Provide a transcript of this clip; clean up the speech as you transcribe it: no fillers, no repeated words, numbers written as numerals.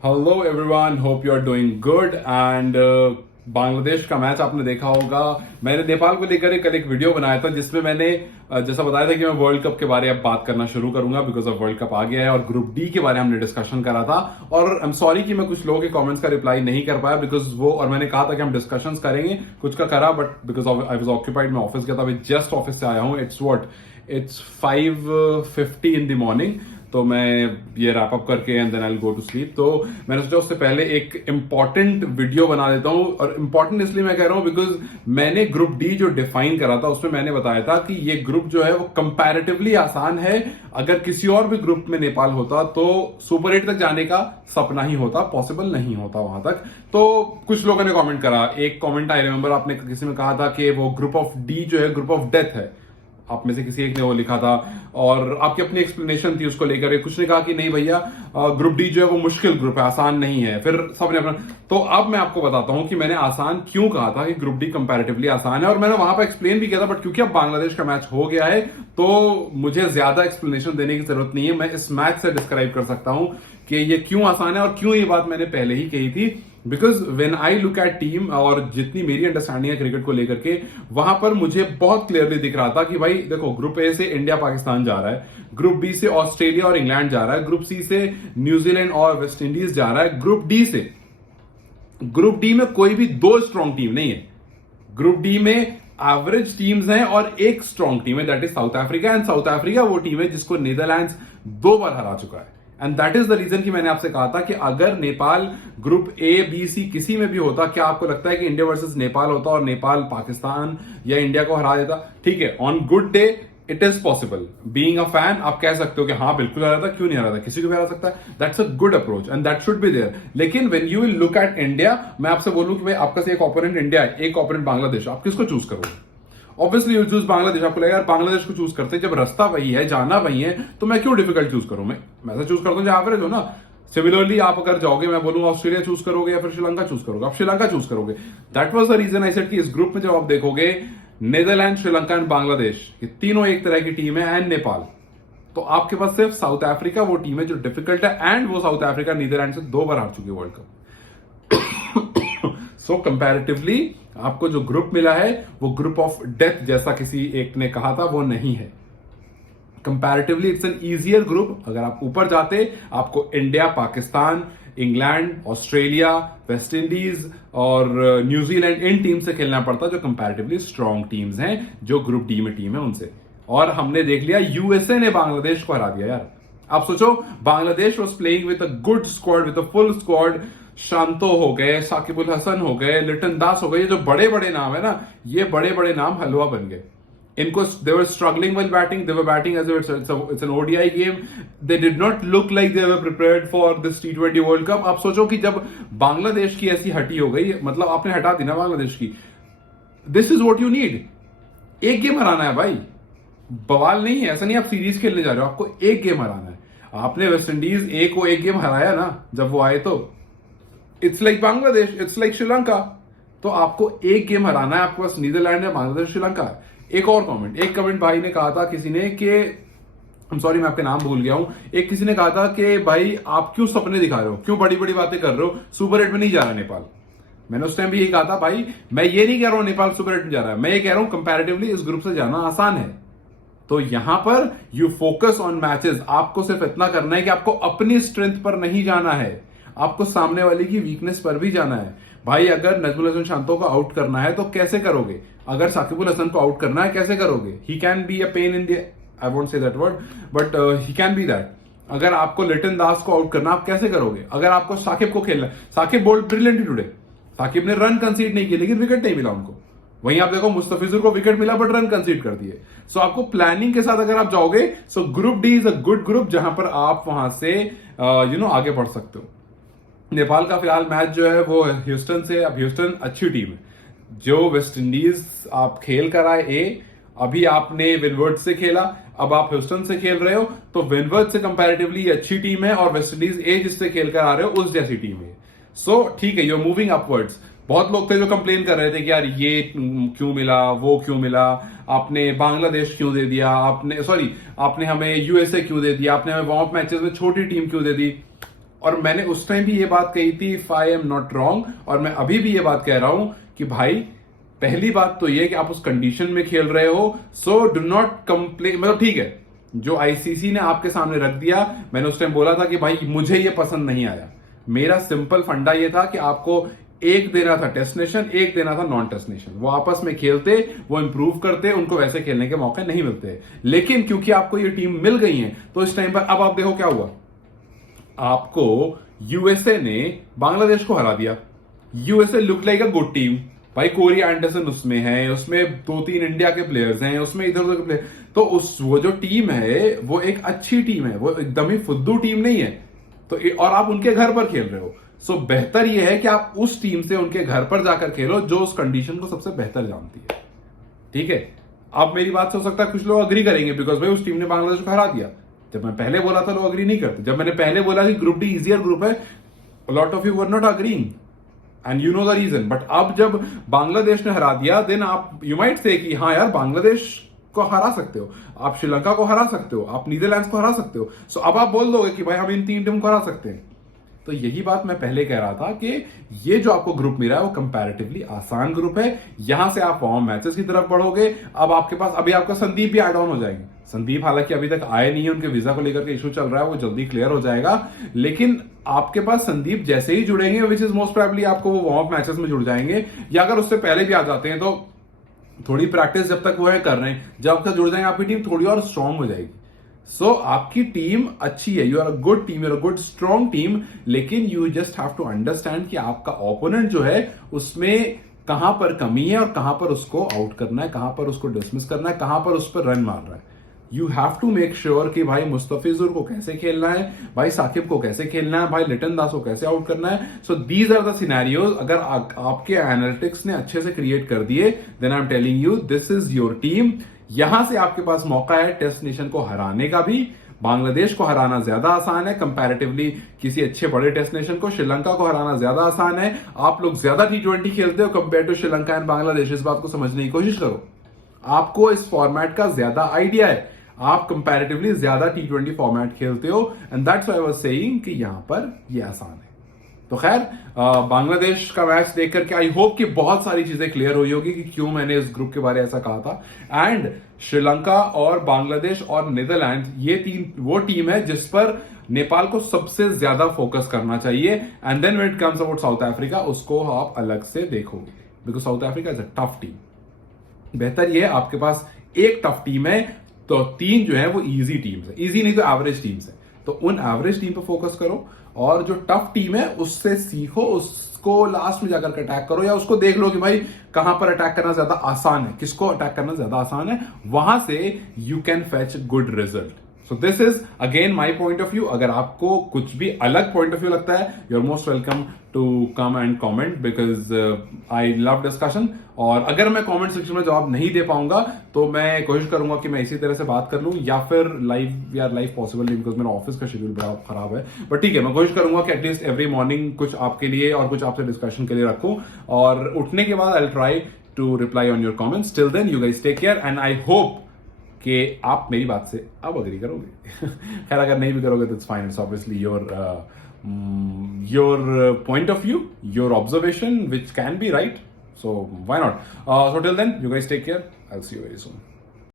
Hello everyone, hope you are doing good and Bangladesh का match आपने देखा होगा। मैंने नेपाल को लेकर कल एक वीडियो बनाया था जिसमें मैंने जैसा बताया था कि मैं वर्ल्ड कप के बारे में बात करना शुरू करूंगा बिकॉज ऑफ वर्ल्ड कप आ गया है और ग्रुप डी के बारे में हमने डिस्कशन करा था। और आई एम सॉरी कि मैं कुछ लोगों के कमेंट्स का रिप्लाई नहीं कर पाया बिकॉज वो, और मैंने कहा था कि हम डिस्कशंस करेंगे, कुछ का करा but because I was occupied, मैं ऑफिस गया था, अभी जस्ट ऑफिस से आया हूँ। इट्स 5:50 इन द मॉर्निंग, तो मैं ये रैप अप करके and then I will go to sleep. तो मैंने सोचा उससे पहले एक इंपॉर्टेंट वीडियो बना देता हूं, और इंपॉर्टेंट इसलिए मैं कह रहा हूं बिकॉज मैंने ग्रुप डी जो डिफाइन करा था उसमें मैंने बताया था कि ये ग्रुप जो है वो कंपैरेटिवली आसान है। अगर किसी और भी ग्रुप में नेपाल होता तो सुपर 8 तक जाने का सपना ही होता, पॉसिबल नहीं होता वहां तक। तो कुछ लोगों ने कॉमेंट करा, एक कॉमेंट आई रिमेंबर, आपने किसी में कहा था कि वो ग्रुप ऑफ डी जो है ग्रुप ऑफ डेथ है, आप में से किसी एक ने वो लिखा था और आपकी अपनी एक्सप्लेनेशन थी उसको लेकर। कुछ ने कहा कि नहीं भैया, ग्रुप डी जो है वो मुश्किल ग्रुप है, आसान नहीं है। फिर सबने अपना, तो अब मैं आपको बताता हूं कि मैंने आसान क्यों कहा था कि ग्रुप डी कंपैरेटिवली आसान है, और मैंने वहां पर एक्सप्लेन भी किया था। बट क्योंकि अब बांग्लादेश का मैच हो गया है तो मुझे ज्यादा एक्सप्लेनेशन देने की जरूरत नहीं है। मैं इस मैच से डिस्क्राइब कर सकता हूं कि ये क्यों आसान है, और क्यों ये बात मैंने पहले ही कही थी। Because when I look at team, और जितनी मेरी अंडरस्टैंडिंग है क्रिकेट को लेकर के, वहां पर मुझे बहुत क्लियरली दिख रहा था कि भाई देखो, ग्रुप ए से इंडिया पाकिस्तान जा रहा है, ग्रुप बी से ऑस्ट्रेलिया और इंग्लैंड जा रहा है, ग्रुप सी से न्यूजीलैंड और वेस्ट इंडीज जा रहा है, ग्रुप डी में कोई भी दो स्ट्रॉन्ग टीम नहीं है। ग्रुप डी में एवरेज टीम्स हैं और एक स्ट्रॉन्ग टीम है, that is South Africa. And South Africa वो टीम है जिसको नीदरलैंड्स 2 बार हरा चुका है। And that is the reason कि मैंने आपसे कहा था कि अगर Nepal group A B C किसी में भी होता, क्या आपको लगता है कि इंडिया वर्सेस नेपाल होता और नेपाल पाकिस्तान या इंडिया को हरा देता? ठीक है, on good day it is possible. Being a fan आप कह सकते हो कि हाँ बिल्कुल हरा था, क्यों नहीं हरा था, किसी को भी हरा सकता है। That's a good approach and that should be there. लेकिन when you will look at India, मैं आपसे बोलूं कि भाई आपका से एक ओपोनेंट इंडिया है, एक ओपोनेंट बांग्लादेश, आप किसको चूज करोगे? Obviously you choose Bangladesh. आपको लगेगा यार बांग्लादेश को चूज करते, जब रास्ता वही है, जाना वही है, तो मैं क्यों डिफिकल्ट चूज करूं? मैं ऐसा चूज करता हूं जो एवरेज हो ना। सिमिलरली आप अगर जाओगे, मैं बोलूंगा ऑस्ट्रेलिया चूज करोगे या फिर श्रीलंका चूज करोगे, आप श्रीलंका चूज करोगे। That was the reason I said कि इस ग्रुप में जब आप देखोगे नीदरलैंड, श्रीलंका एंड बांग्लादेश, ये तीनों एक तरह की टीम है, एंड नेपाल, तो आपके पास सिर्फ साउथ अफ्रीका वो टीम है जो डिफिकल्ट है। एंड वो साउथ अफ्रीका नीदरलैंड से 2 बार हार चुकी है वर्ल्ड कप। सो कंपैरेटिवली आपको जो ग्रुप मिला है वो ग्रुप ऑफ डेथ, जैसा किसी एक ने कहा था, वो नहीं है। Comparatively it's an easier group. अगर आप ऊपर जाते, आपको India, Pakistan, England, Australia, West Indies और न्यूजीलैंड, इन टीम से खेलना पड़ता जो कंपैरेटिवली स्ट्रॉन्ग टीम्स हैं, जो ग्रुप डी में टीम है उनसे। और हमने देख लिया यूएसए ने बांग्लादेश को हरा दिया यार। आप सोचो, Bangladesh was playing with a good squad, with a full squad. Shanto हो गए, साकिब उल हसन हो गए, लिटन दास हो गए, ये जो बड़े बड़े नाम है ना, ये बड़े बड़े नाम हलवा बन गए। इनको, they were struggling while batting, they were batting as if it's an ODI game, they did not look like they were prepared for this T20 World Cup। आप सोचो कि जब बांग्लादेश की ऐसी हटी हो गई, मतलब आपने हटा दी ना बांग्लादेश की, this is what you need. एक गेम हराना है भाई, बवाल नहीं है, ऐसा नहीं आप सीरीज खेलने जा रहे हो, आपको एक गेम हराना है। आपने वेस्ट इंडीज ए को एक गेम हराया ना जब वो आए, तो it's like Bangladesh, it's like Sri Lanka. तो आपको एक गेम हराना है, आपके पास नीदरलैंड है, बांग्लादेश, श्रीलंका है। एक और एक कमेंट भाई ने कहा था, किसी ने, कि सॉरी मैं आपके नाम भूल गया हूं, एक किसी ने कहा था कि भाई आप क्यों सपने दिखा रहे हो, क्यों बड़ी बड़ी बातें कर रहे हो, सुपर 8 में नहीं जा रहा नेपाल। मैंने उस टाइम भी यही कहा था, भाई मैं ये नहीं कह रहा हूं नेपाल सुपर 8 में जा रहा है, मैं ये कह रहा हूं कंपैरेटिवली इस ग्रुप से जाना आसान है। तो यहां पर यू फोकस ऑन मैचेस। आपको सिर्फ इतना करना है कि आपको अपनी स्ट्रेंथ पर नहीं जाना है, आपको सामने वाले की वीकनेस पर भी जाना है। भाई अगर नजमुल हसन शांतो को आउट करना है तो कैसे करोगे? अगर साकिबुल हसन को आउट करना है कैसे करोगे? He can be a pain in the, I won't say that word, but he can be that. अगर आपको लिटन दास को आउट करना, आप कैसे करोगे? अगर आपको साकिब को खेलना, Shakib bowled brilliantly today, Shakib ने रन कंसीड नहीं किए लेकिन विकेट नहीं मिला उनको। वहीं आप देखो मुस्तफिजुर को विकेट मिला बट रन कंसीड कर दिए। सो आपको प्लानिंग के साथ अगर आप जाओगे, so group D is a good group जहां पर आप वहां से आगे बढ़ सकते हो। नेपाल का फिलहाल मैच जो है वो ह्यूस्टन से। अब ह्यूस्टन अच्छी टीम है, जो वेस्ट इंडीज आप खेल कर आए ए, अभी आपने विनवर्ड से खेला, अब आप ह्यूस्टन से खेल रहे हो, तो विनवर्ड से कंपैरेटिवली अच्छी टीम है, और वेस्ट इंडीज ए जिससे खेल कर आ रहे हो उस जैसी टीम है। सो ठीक है, यू आर मूविंग अपवर्ड्स। बहुत लोग थे जो कंप्लेन कर रहे थे कि यार ये क्यों मिला, वो क्यों मिला, आपने बांग्लादेश क्यों दे दिया, आपने हमें यूएसए क्यों दे दिया, आपने हमें वार्म अप मैचेस में छोटी टीम क्यों दे दी। और मैंने उस टाइम भी ये बात कही थी, if I am not wrong, और मैं अभी भी ये बात कह रहा हूं कि भाई पहली बात तो ये कि आप उस कंडीशन में खेल रहे हो, सो डू नॉट कंप्लेन। मतलब ठीक है, जो आईसीसी ने आपके सामने रख दिया, मैंने उस टाइम बोला था कि भाई मुझे ये पसंद नहीं आया। मेरा सिंपल फंडा ये था कि आपको एक देना था टेस्ट नेशन, एक देना था नॉन टेस्ट नेशन। वो आपस में खेलते, वो इंप्रूव करते, उनको वैसे खेलने के मौके नहीं मिलते। लेकिन क्योंकि आपको ये टीम मिल गई है, तो इस टाइम पर अब आप देखो क्या हुआ। आपको यूएसए ने बांग्लादेश को हरा दिया। यूएसए लुक लाइक अ गुड टीम। भाई कोरी एंडरसन उसमें है, उसमें 2-3 इंडिया के प्लेयर्स हैं, उसमें इधर उधर के प्लेयर। तो वो जो टीम है वो एक अच्छी टीम है, वो एकदम ही फुद्दू टीम नहीं है। तो और आप उनके घर पर खेल रहे हो, सो बेहतर यह है कि आप उस टीम से उनके घर पर जाकर खेलो जो उस कंडीशन को सबसे बेहतर जानती है। ठीक है, अब मेरी बात से हो सकता है कुछ लोग अग्री करेंगे, बिकॉज भाई उस टीम ने बांग्लादेश को हरा दिया। जब मैं पहले बोला था लोग अग्री नहीं करते। जब मैंने पहले बोला कि ग्रुप डी इजियर ग्रुप है, lot of you were not agreeing and you know the reason. But अब जब बांग्लादेश ने हरा दिया, देन आप यू माइट से कि हाँ यार बांग्लादेश को हरा सकते हो, आप श्रीलंका को हरा सकते हो, आप नीदरलैंड्स को हरा सकते हो। सो अब आप बोल दोगे कि भाई हम इन 3 टीम को हरा सकते हैं। तो यही बात मैं पहले कह रहा था कि ये जो आपको ग्रुप मिला है वो कंपैरेटिवली आसान ग्रुप है। यहां से आप वार्म मैचेस की तरफ बढ़ोगे। अब आपके पास अभी आपका संदीप भी एड ऑन हो जाएंगे। संदीप हालांकि अभी तक आए नहीं है, उनके वीजा को लेकर के इशू चल रहा है, वो जल्दी क्लियर हो जाएगा। लेकिन आपके पास संदीप जैसे ही जुड़ेंगे, विच इज मोस्ट प्रोबेबली आपको वो वार्म मैचेस में जुड़ जाएंगे, या अगर उससे पहले भी आ जाते हैं तो थोड़ी प्रैक्टिस जब तक वो है कर रहे हैं, जब तक जुड़ जाएंगे आपकी टीम थोड़ी और स्ट्रांग हो जाएगी। सो आपकी टीम अच्छी है, you are a good team, you are a good strong team. लेकिन you just have to understand कि आपका ओपोनेंट जो है उसमें कहां पर कमी है और कहां पर उसको आउट करना है, कहां पर उसको डिसमिस करना है, कहां पर उस पर रन मारना है। You have to make sure कि भाई मुस्तफिजुर को कैसे खेलना है, भाई साकिब को कैसे खेलना है, भाई लिटन दास को कैसे आउट करना है। So these are the scenarios. अगर आपके एनालिटिक्स ने अच्छे से क्रिएट कर दिए, then I am telling you this is your team. यहां से आपके पास मौका है टेस्ट नेशन को हराने का भी। बांग्लादेश को हराना ज्यादा आसान है कंपैरेटिवली किसी अच्छे बड़े डेस्ट नेशन को। श्रीलंका को हराना ज्यादा आसान है। आप लोग ज्यादा T20 खेलते हो compare to Sri Lanka and Bangladesh. इस बात को समझने की कोशिश करो। आपको इस फॉर्मेट का ज्यादा आइडिया है, आप कंपैरेटिवली ज्यादा T20 फॉर्मेट खेलते हो, and that's why I was saying कि यहां पर यह आसान है। तो खैर बांग्लादेश का मैच देख करके आई होप कि बहुत सारी चीजें क्लियर हुई होगी कि क्यों मैंने इस ग्रुप के बारे में ऐसा कहा था। एंड श्रीलंका और बांग्लादेश और नीदरलैंड ये वो टीम है जिस पर नेपाल को सबसे ज्यादा फोकस करना चाहिए। And then when it comes about South Africa, उसको आप अलग से देखोगे, because South Africa is a tough team. बेहतर ये है आपके पास एक टफ टीम है, तो 3 जो है वो इजी टीम्स है। इजी नहीं तो एवरेज टीम्स है, तो उन एवरेज टीम पर फोकस करो, और जो टफ टीम है उससे सीखो, उसको लास्ट में जाकर अटैक करो, या उसको देख लो कि भाई कहां पर अटैक करना ज्यादा आसान है, किसको अटैक करना ज्यादा आसान है, वहां से you can fetch good result. So this is again my point of view. अगर आपको कुछ भी अलग पॉइंट ऑफ व्यू लगता है, you are most welcome to come and comment, because I love discussion. और अगर मैं कमेंट सेक्शन में जवाब नहीं दे पाऊंगा तो मैं कोशिश करूंगा कि मैं इसी तरह से बात कर लूं, या फिर लाइव पॉसिबल नहीं, बिकॉज मेरा ऑफिस का शेड्यूल बड़ा खराब है। बट ठीक है, मैं कोशिश करूंगा कि एटलीस्ट एवरी मॉर्निंग कुछ आपके लिए और कुछ आपसे डिस्कशन के लिए रखूं, और उठने के बाद I will try to reply on your comments. Till then you guys take care, and I hope कि आप मेरी बात से अब अग्री करोगे। खैर अगर नहीं भी करोगे तो it's fine, it's obviously your point of view, your observation, which can be right. So why not? So till then, you guys take care. I'll see you very soon.